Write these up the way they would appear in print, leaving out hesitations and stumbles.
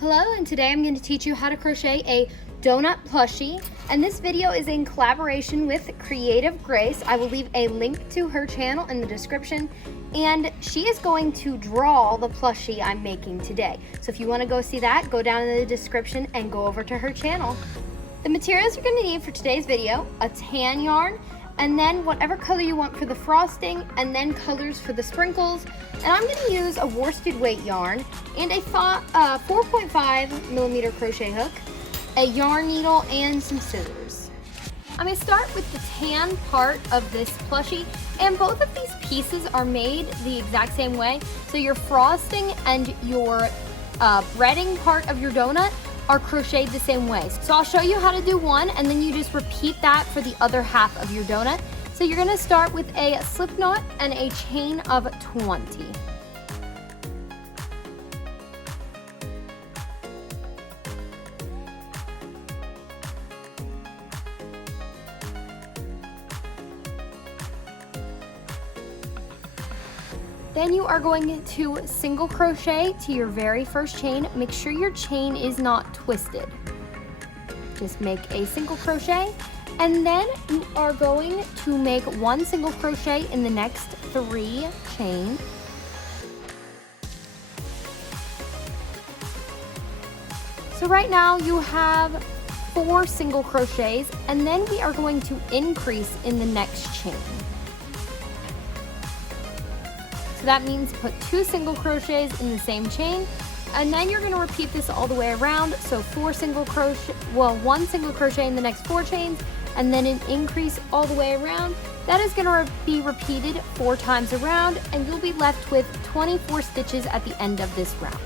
Hello, and today I'm going to teach you how to crochet a donut plushie, and this video is in collaboration with Creative Grace. I will leave a link to her channel in the description, and she is going to draw the plushie I'm making today. So if you want to go see that, go down in the description and go over to her channel. The materials you're going to need for today's video: a tan yarn, and then whatever color you want for the frosting, and then colors for the sprinkles. And I'm going to use a worsted weight yarn and a 4.5 millimeter crochet hook, a yarn needle, and some scissors. I'm going to start with the tan part of this plushie, and both of these pieces are made the exact same way. So your frosting and your breading part of your donut are crocheted the same way. So I'll show you how to do one, and then you just repeat that for the other half of your donut. So you're gonna start with a slip knot and a chain of 20. Then you are going to single crochet to your very first chain. Make sure your chain is not twisted. Just make a single crochet, and then you are going to make one single crochet in the next 3 chains. So right now you have 4 single crochets, and then we are going to increase in the next chain. So that means put 2 single crochets in the same chain, and then you're going to repeat this all the way around. So 1 single crochet in the next 4 chains, and then an increase all the way around. That is going to be repeated 4 times around, and you'll be left with 24 stitches at the end of this round.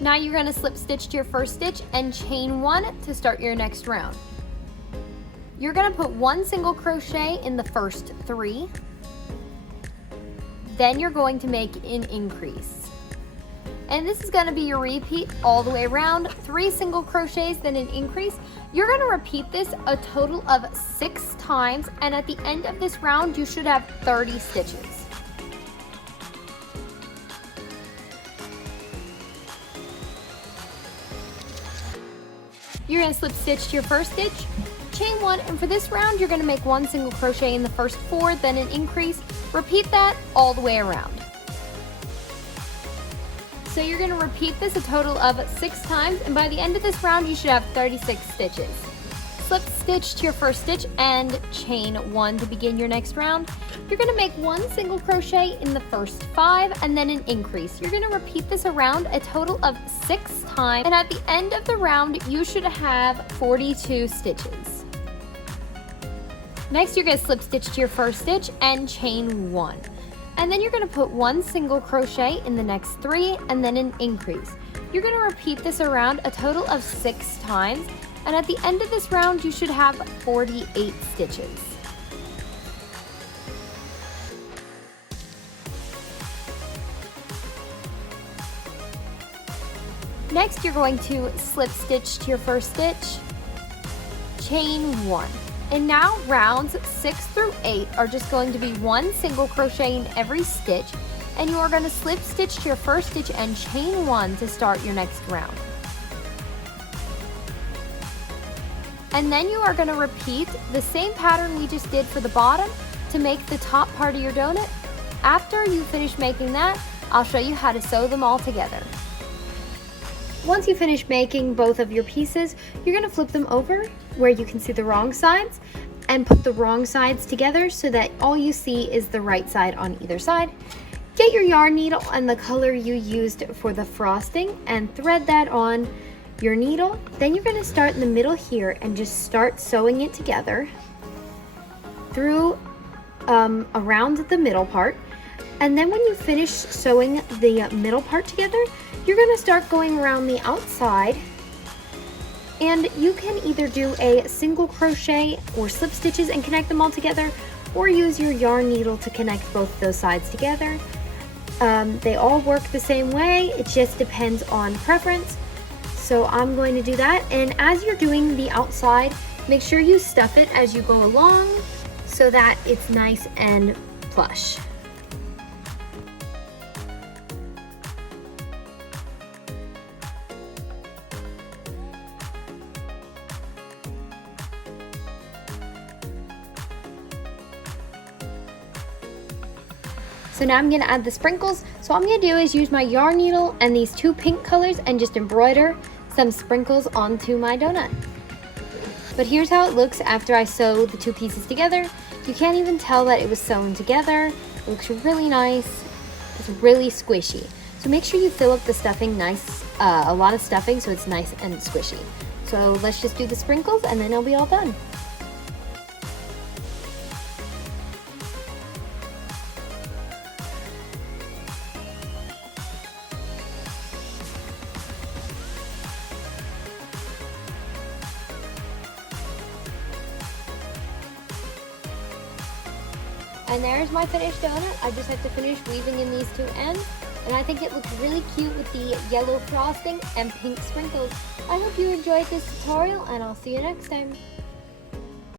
Now you're going to slip stitch to your first stitch and chain 1 to start your next round. You're going to put 1 single crochet in the first 3. Then you're going to make an increase. And this is going to be your repeat all the way around. 3 single crochets, then an increase. You're going to repeat this a total of 6 times, and at the end of this round you should have 30 stitches. You're going to slip stitch to your first stitch, chain 1, and for this round you're going to make 1 single crochet in the first 4, then an increase. Repeat that all the way around. So you're going to repeat this a total of 6 times, and by the end of this round you should have 36 stitches. Slip stitch to your first stitch and chain 1 to begin your next round. You're going to make 1 single crochet in the first 5 and then an increase. You're going to repeat this around a total of 6 times, and at the end of the round you should have 42 stitches. Next, you're going to slip stitch to your first stitch and chain 1. And then you're going to put 1 single crochet in the next 3 and then an increase. You're going to repeat this around a total of 6 times, and at the end of this round you should have 48 stitches. Next, you're going to slip stitch to your first stitch, chain 1. And now rounds 6 through 8 are just going to be 1 single crochet in every stitch, and you are going to slip stitch to your first stitch and chain 1 to start your next round. And then you are going to repeat the same pattern we just did for the bottom to make the top part of your donut. After you finish making that, I'll show you how to sew them all together. Once you finish making both of your pieces, you're going to flip them over where you can see the wrong sides and put the wrong sides together so that all you see is the right side on either side. Get your yarn needle and the color you used for the frosting and thread that on your needle. Then you're going to start in the middle here and just start sewing it together through around the middle part. And then when you finish sewing the middle part together, you're going to start going around the outside, and you can either do a single crochet or slip stitches and connect them all together, or use your yarn needle to connect both those sides together. They all work the same way, it just depends on preference. So I'm going to do that, and as you're doing the outside, make sure you stuff it as you go along so that it's nice and plush. So now I'm gonna add the sprinkles. So what I'm gonna do is use my yarn needle and these two pink colors and just embroider some sprinkles onto my donut. But here's how it looks after I sew the two pieces together. You can't even tell that it was sewn together. It looks really nice. It's really squishy. So make sure you fill up the stuffing nice, a lot of stuffing so it's nice and squishy. So let's just do the sprinkles and then it'll be all done. And there's my finished donut. I just have to finish weaving in these two ends. And I think it looks really cute with the yellow frosting and pink sprinkles. I hope you enjoyed this tutorial and I'll see you next time.